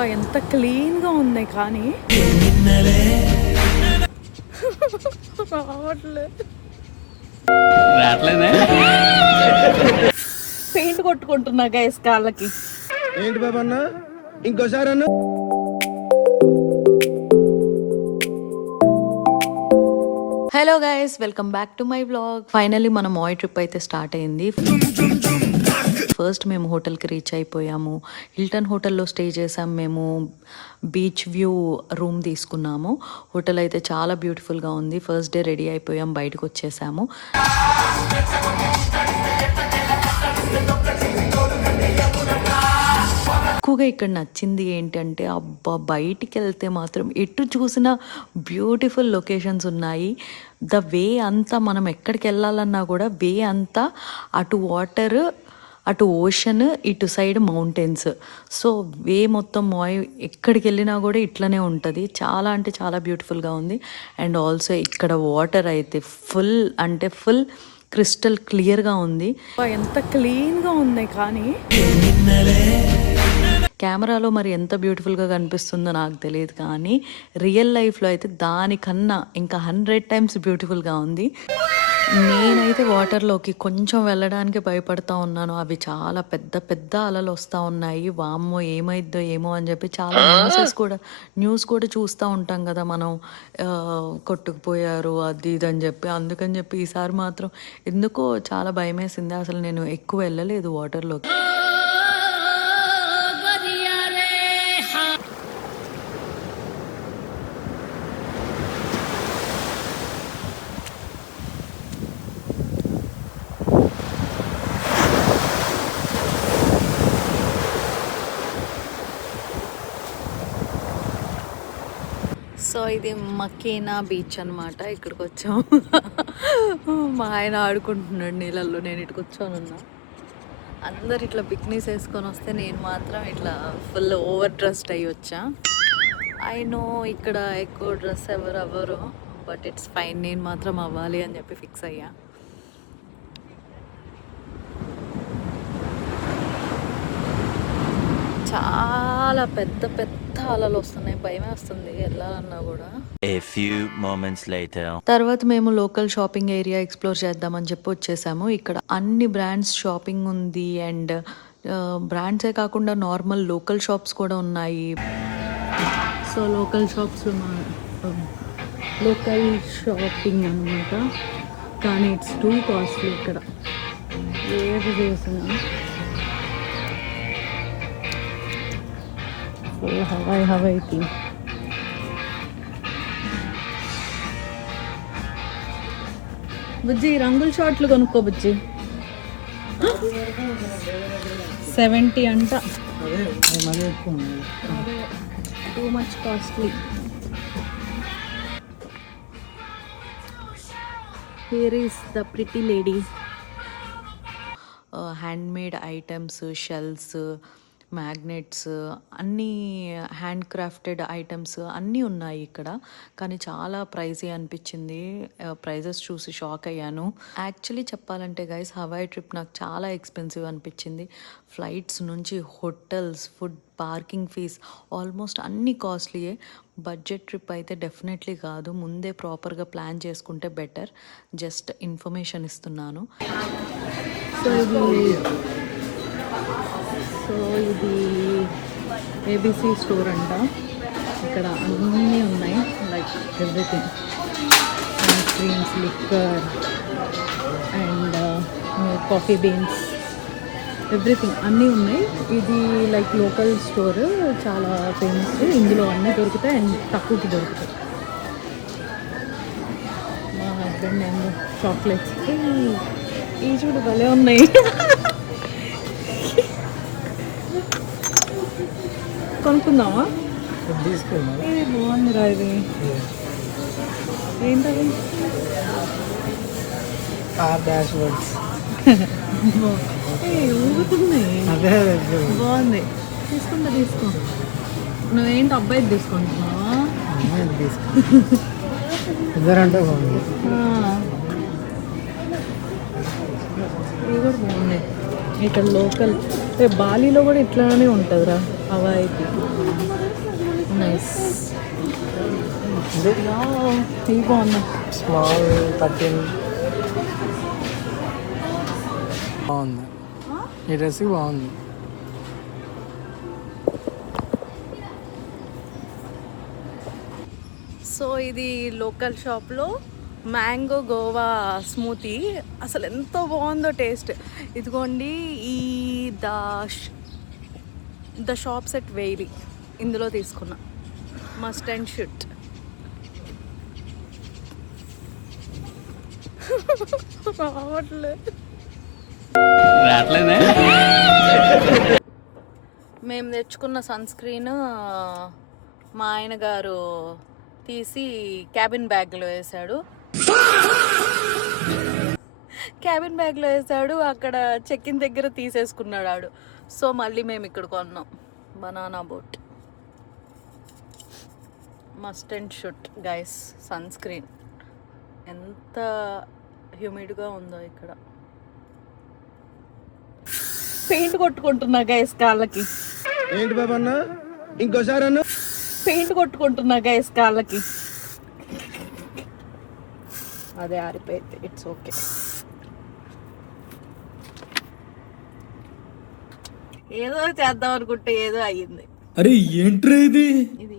ఎంత క్లీన్గా ఉంది కానీ పెయింట్ కొట్టుకుంటున్నా గైస్ కాళ్ళకి. ఏంటి బాబా అన్న ఇంకోసారి అన్న. Hello guys, welcome back to my vlog. Finally మన మాయ్ ట్రిప్ అయితే స్టార్ట్ అయింది. ఫస్ట్ మేము హోటల్కి రీచ్ అయిపోయాము. హిల్టన్ హోటల్లో స్టే చేసాం. మేము బీచ్ వ్యూ రూమ్ తీసుకున్నాము. హోటల్ అయితే చాలా బ్యూటిఫుల్గా ఉంది. ఫస్ట్ డే రెడీ అయిపోయాం, బయటకు వచ్చేసాము. ఎక్కువగా ఇక్కడ నచ్చింది ఏంటంటే, అబ్బా బయటికి వెళ్తే మాత్రం ఎటు చూసినా బ్యూటిఫుల్ లొకేషన్స్ ఉన్నాయి. ద వే అంతా మనం ఎక్కడికి వెళ్ళాలన్నా కూడా వే అంతా అటు వాటర్, అటు ఓషన్, ఇటు సైడ్ మౌంటైన్స్. సో వే మొత్తం మాయ్ ఎక్కడికి వెళ్ళినా కూడా ఇట్లనే ఉంటుంది. చాలా అంటే చాలా బ్యూటిఫుల్గా ఉంది. అండ్ ఆల్సో ఇక్కడ వాటర్ అయితే ఫుల్ అంటే ఫుల్ క్రిస్టల్ క్లియర్గా ఉంది. ఎంత క్లీన్గా ఉంది కానీ కెమెరాలో మరి ఎంత బ్యూటిఫుల్గా కనిపిస్తుందో నాకు తెలియదు, కానీ రియల్ లైఫ్లో అయితే దానికన్నా ఇంకా 100 times బ్యూటిఫుల్గా ఉంది. నేనైతే వాటర్లోకి కొంచెం వెళ్ళడానికి భయపడతా ఉన్నాను. అవి చాలా పెద్ద పెద్ద అలలు వస్తూ ఉన్నాయి. వామ్మో ఏమైద్దో ఏమో అని చెప్పి చాలా న్యూస్ కూడా చూస్తూ ఉంటాం కదా మనం, కొట్టుకుపోయారు అది ఇది అని చెప్పి. అందుకని చెప్పి ఈసారి మాత్రం ఎందుకో చాలా భయం వేసింది. అసలు నేను ఎక్కువ వెళ్ళలేదు వాటర్లోకి. సో ఇది మకీనా బీచ్ అనమాట. ఇక్కడికి వచ్చాము. మా ఆయన ఆడుకుంటున్నాడు నీళ్ళల్లో, నేను ఇటుకు వచ్చానున్నా. అందరు ఇట్లా పిక్నిక్స్ వేసుకొని వస్తే నేను మాత్రం ఇట్లా ఫుల్ ఓవర్ డ్రెస్డ్ అయ్యి వచ్చా. ఐ నో ఇక్కడ ఎక్కువ డ్రెస్ ఎవరు అవ్వరు, బట్ ఇట్స్ ఫైన్. నేను మాత్రం అవ్వాలి అని చెప్పి ఫిక్స్ అయ్యా. చాలా పెద్ద పెద్ద అలలు వస్తున్నాయి, భయమే వస్తుంది వెళ్ళాలన్నా కూడా. A few moments later. తర్వాత మేము లోకల్ షాపింగ్ ఏరియా ఎక్స్ప్లోర్ చేద్దామని చెప్పి వచ్చేసాము. ఇక్కడ అన్ని బ్రాండ్స్ షాపింగ్ ఉంది. అండ్ బ్రాండ్సే కాకుండా నార్మల్ లోకల్ షాప్స్ కూడా ఉన్నాయి. So local shops local shopping అనమాట, కానీ ఇట్స్ టూ కాస్ట్లీ. ఇక్కడ ఏది చేసినా ఫుల్ హవాయి థీమ్. బుజ్జి రంగుల షార్ట్లు కొనుక్కో బుజ్జి. 70 అంట, too much costly. Here is the pretty lady. Handmade items, shells, magnets, అన్నీ హ్యాండ్ క్రాఫ్టెడ్ ఐటమ్స్ అన్నీ ఉన్నాయి ఇక్కడ. కానీ చాలా ప్రైజీ అనిపించింది. ప్రైజెస్ చూసి షాక్ అయ్యాను. యాక్చువల్లీ చెప్పాలంటే గైస్, హవాయి ట్రిప్ నాకు చాలా ఎక్స్పెన్సివ్ అనిపించింది. ఫ్లైట్స్ నుంచి hotels, food, parking fees, almost అన్నీ కాస్ట్లీయే. బడ్జెట్ ట్రిప్ అయితే డెఫినెట్లీ కాదు. ముందే ప్రాపర్గా ప్లాన్ చేసుకుంటే బెటర్. జస్ట్ ఇన్ఫర్మేషన్ ఇస్తున్నాను. సో ఇది ఏబీసీ స్టోర్ అంట. ఇక్కడ అన్నీ ఉన్నాయి, like everything. Ice creams, liquor and coffee beans, everything అన్నీ ఉన్నాయి. ఇది లైక్ లోకల్ స్టోర్, చాలా ఫేమస్. ఇందులో అన్నీ దొరుకుతాయి అండ్ తక్కువకి దొరుకుతాయి. మా హస్బెండ్ ఏమో చాక్లెట్స్, ఈ చూడు భలే ఉన్నాయి. కొనుక్కుందామా? ఇది బాగుందిరా. ఇది ఏంటది? ఊగుతున్నాయి. బాగుంది, తీసుకో. నువ్వేంటి అబ్బాయిది తీసుకుంటున్నావా? ఇవి కూడా బాగున్నాయి. ఇక్కడ లోకల్ బాలీలో కూడా ఇట్లానే ఉంటుందిరా. హవాయికి నైస్. ఇవి బాగున్నాయి. స్మాల్ 13 బాగుంది. ఈ డ్రెస్ బాగుంది. సో ఇది లోకల్ షాప్లో మ్యాంగో గోవా స్మూతీ అసలు ఎంతో బాగుందో టేస్ట్. ఇదిగోండి ఈ ద షాప్స్ ఎట్ వెయిరీ ఇందులో తీసుకున్నా. Must and should. మేము తెచ్చుకున్న సన్ స్క్రీన్ మా ఆయన గారు తీసి క్యాబిన్ బ్యాగ్లో వేసాడు. అక్కడ చెక్ ఇన్ దగ్గర తీసేసుకున్నాడు ఆడు. సో మళ్ళీ మేము ఇక్కడ కొన్నాం banana boat. Must and should guys sunscreen. ఎంత హ్యూమిడ్గా ఉందో ఇక్కడ. పెయింట్ కొట్టుకుంటున్నా గైస్ కాళ్ళకి. ఏంటి బాబు అన్న ఇంకోసారి అన్న పెయింట్ కొట్టుకుంటున్నా గైస్ కాళ్ళకి. అదే ఆరిపోయింది. It's okay. ఏదో చేద్దాం అనుకుంటే ఏదో అయ్యింది. అరే ఏంట్రా ఇది? ఇది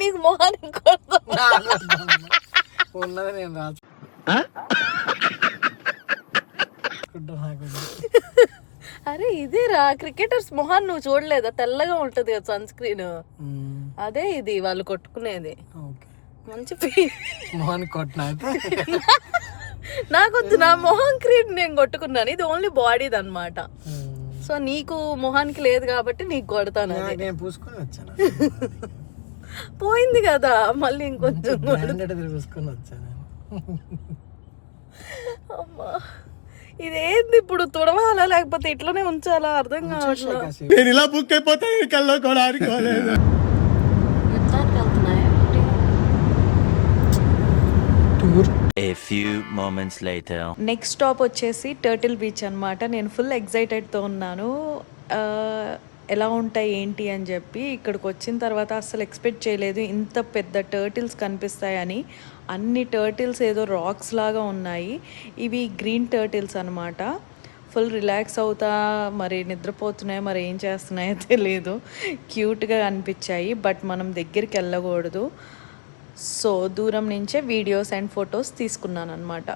నీకు మొహానికి కొడతా. ఉన్నది నేను రాదు. అరే ఇదేరా క్రికెటర్స్ మొహాన్ని నువ్వు చూడలేదా? తెల్లగా ఉంటది కదా సన్ స్క్రీన్. అదే ఇది వాళ్ళు కొట్టుకునేది. మంచి మొహన్ కొట్టిన నాకొద్దు. నా మొహం క్రీమ్ నేను కొట్టుకున్నాను. ఇది ఓన్లీ బాడీది అనమాట. సో నీకు మొహానికి లేదు కాబట్టి నీకు కొడతాను. నేను పూసుకొని వచ్చాను. పోయింది కదా మళ్ళీ ఇంకొంచెం పూసుకొని వచ్చాను. అమ్మా ఇదేంది ఇప్పుడు? తుడవాలా లేకపోతే ఇట్లనే ఉంచాలా అర్థం కావట్లేదు. నేను ఇలా బుక్ అయిపోతే కల్లో కూడా ఆడుకోలేదు. A few moments later. Next stop వచ్చేసి టర్టిల్ బీచ్ అనమాట. నేను ఫుల్ ఎగ్జైటెడ్తో ఉన్నాను ఎలా ఉంటాయి ఏంటి అని చెప్పి. ఇక్కడికి వచ్చిన తర్వాత అసలు ఎక్స్పెక్ట్ చేయలేదు ఇంత పెద్ద టర్టిల్స్ కనిపిస్తాయని. అన్ని టర్టిల్స్ ఏదో రాక్స్ లాగా ఉన్నాయి. ఇవి గ్రీన్ టర్టిల్స్ అనమాట. ఫుల్ రిలాక్స్ అవుతా మరి నిద్రపోతున్నాయో మరి ఏం చేస్తున్నాయో తెలియదు. క్యూట్గా అనిపించాయి. బట్ మనం దగ్గరికి వెళ్ళకూడదు. సో దూరం నుంచే వీడియోస్ అండ్ ఫొటోస్ తీసుకున్నాను అనమాట.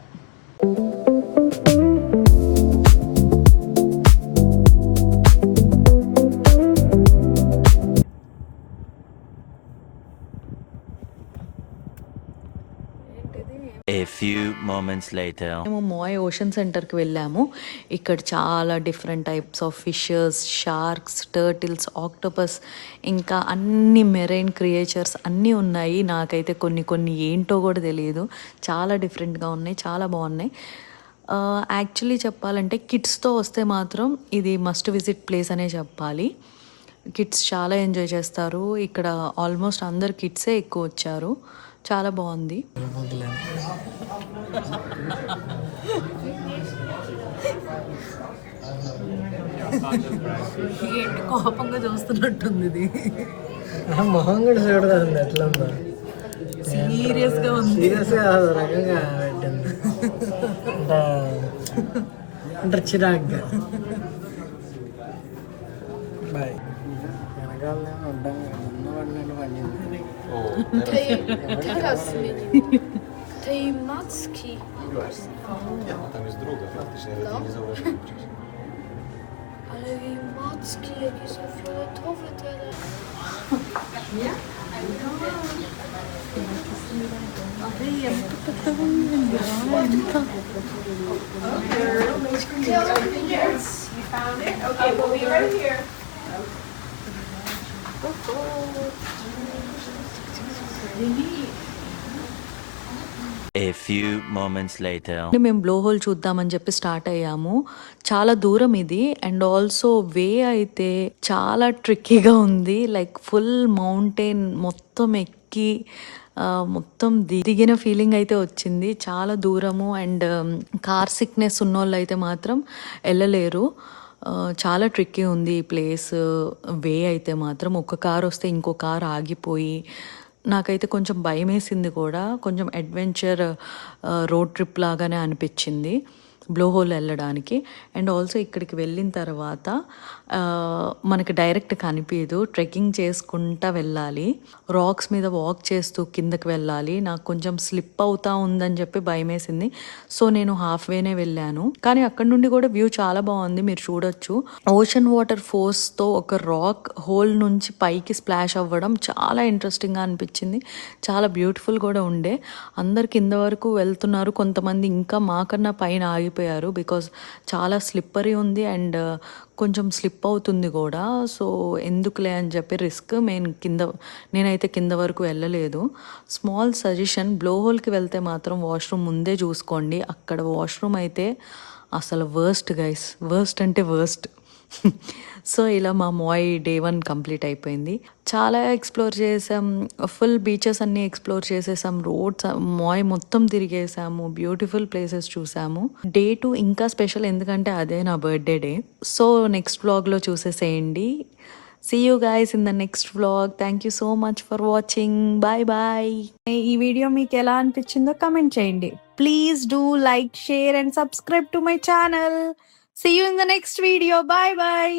A few moments later. మేము మోయ్ ఓషన్ సెంటర్కి వెళ్ళాము. ఇక్కడ చాలా different types of fishes, sharks, turtles, octopus, ఇంకా అన్ని మెరైన్ క్రియేచర్స్ అన్నీ ఉన్నాయి. నాకైతే కొన్ని ఏంటో కూడా తెలియదు. చాలా డిఫరెంట్గా ఉన్నాయి, చాలా బాగున్నాయి. యాక్చువల్లీ చెప్పాలంటే కిడ్స్తో వస్తే మాత్రం ఇది మస్ట్ విజిట్ ప్లేస్ అనే చెప్పాలి. కిడ్స్ చాలా ఎంజాయ్ చేస్తారు. ఇక్కడ ఆల్మోస్ట్ అందరు కిడ్సే ఎక్కువ వచ్చారు. చాలా బాగుంది. ఏంటి కోపంగా చూస్తున్నట్టుంది ఇది. మొహం కూడా చూడదండి ఎట్లా ఉందో. సీరియస్గా ఉంది. సీరియస్గా రకంగా పెట్టింది. అంటే చిరాగ్గా. బాయ్ వెనకాలనే అడ్డం ఉన్నవాడినట్టు పండింది. Teraz tej macki. Nie, no tam jest druga, faktycznie realizować wcześniej. Ale jej macki, jakie są fioletowe teraz. You found it? Okay, we'll be right here. A few moments later. మేము blow whole చూద్దామని చెప్పి start అయ్యాము. చాలా దూరం ఇది. And also వే అయితే చాలా ట్రిక్కీగా ఉంది. లైక్ ఫుల్ మౌంటైన్ మొత్తం ఎక్కి మొత్తం దిగిన ఫీలింగ్ అయితే వచ్చింది. చాలా దూరము. అండ్ కార్ సిక్నెస్ ఉన్నోళ్ళు అయితే మాత్రం వెళ్ళలేరు. చాలా ట్రిక్కీ ఉంది ఈ ప్లేస్. వే అయితే మాత్రం ఒక కార్ వస్తే ఇంకో కార్ ఆగిపోయి నాకైతే కొంచెం భయమేసింది కూడా. కొంచెం అడ్వెంచర్ రోడ్ ట్రిప్ లాగానే అనిపించింది బ్లో హోల్ వెళ్ళడానికి. అండ్ ఆల్సో ఇక్కడికి వెళ్ళిన తర్వాత మనకి డైరెక్ట్ కనిపించదు, ట్రెక్కింగ్ చేసుకుంటా వెళ్ళాలి, రాక్స్ మీద వాక్ చేస్తూ కిందకి వెళ్ళాలి. నాకు కొంచెం స్లిప్ అవుతా ఉందని చెప్పి భయం వేసింది. సో నేను హాఫ్ వేనే వెళ్ళాను, కానీ అక్కడ నుండి కూడా వ్యూ చాలా బాగుంది, మీరు చూడొచ్చు. ఓషన్ వాటర్ ఫోర్స్తో ఒక రాక్ హోల్ నుంచి పైకి స్ప్లాష్ అవ్వడం చాలా ఇంట్రెస్టింగ్గా అనిపించింది. చాలా బ్యూటిఫుల్ కూడా ఉండే. అందరు కింద వరకు వెళ్తున్నారు, కొంతమంది ఇంకా మాకన్నా పైన ఆగిపోయారు బికాజ్ చాలా స్లిప్పరీ ఉంది అండ్ కొంచెం స్లిప్ అవుతుంది కూడా. సో ఎందుకులే అని చెప్పి రిస్క్ నేనైతే కింద వరకు వెళ్ళలేదు. స్మాల్ సజెషన్, బ్లో హోల్కి వెళ్తే మాత్రం వాష్రూమ్ ముందే చూసుకోండి. అక్కడ వాష్రూమ్ అయితే అసలు వర్స్ట్ గైస్, వర్స్ట్ అంటే వర్స్ట్. సో ఇలా మా మాయ్ డే 1 కంప్లీట్ అయిపోయింది. చాలా ఎక్స్ప్లోర్ చేసాం, ఫుల్ బీచెస్ అన్నీ ఎక్స్ప్లోర్ చేసేసాం, రోడ్స్ మాయ్ మొత్తం తిరిగేసాము, బ్యూటిఫుల్ ప్లేసెస్ చూసాము. డే 2 ఇంకా స్పెషల్, ఎందుకంటే అదే నా బర్త్డే డే. సో నెక్స్ట్ వ్లాగ్లో చూసేసేయండి. See you guys in the next vlog. Thank you so much for watching. Bye bye. ఈ వీడియో మీకు ఎలా అనిపించిందో కమెంట్ చేయండి. Please do like, share and subscribe to my channel. See you in the next video. Bye bye.